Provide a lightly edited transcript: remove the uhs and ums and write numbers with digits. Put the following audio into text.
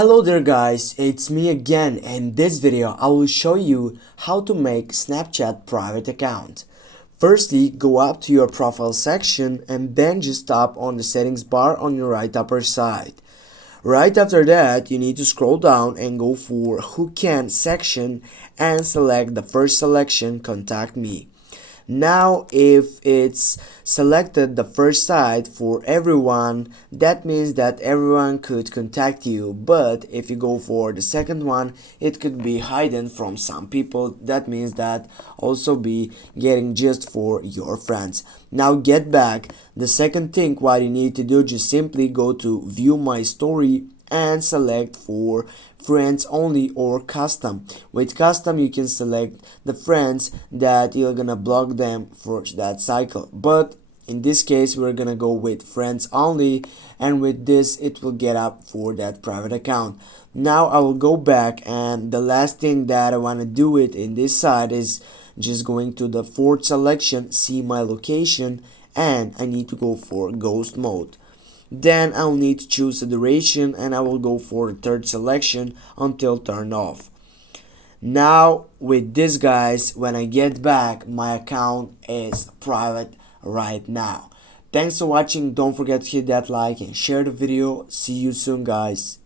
Hello there guys, it's me again. In this video I will show you how to make Snapchat private account. Firstly, go up to your profile section and then just tap on the settings bar on your right upper side. Right after that, you need to scroll down and go for Who Can section and select the first selection, Contact Me. Now if it's selected the first site for everyone, that means that everyone could contact you, but if you go for the second one, it could be hidden from some people. That means that also be getting just for your friends. Now get back. The second thing what you need to do, just simply go to view my story and select for friends only or custom. With custom you can select the friends that you're gonna block them for that cycle, but in this case we're gonna go with friends only, and with this it will get up for that private account. Now I will go back, and the last thing that I want to do it in this side is just going to the fourth selection, see my location, and I need to go for ghost mode. Then I'll need to choose a duration, and I will go for the third selection until turned off. Now with this guys, when I get back, my account is private right now. Thanks for watching. Don't forget to hit that like and share the video. See you soon guys.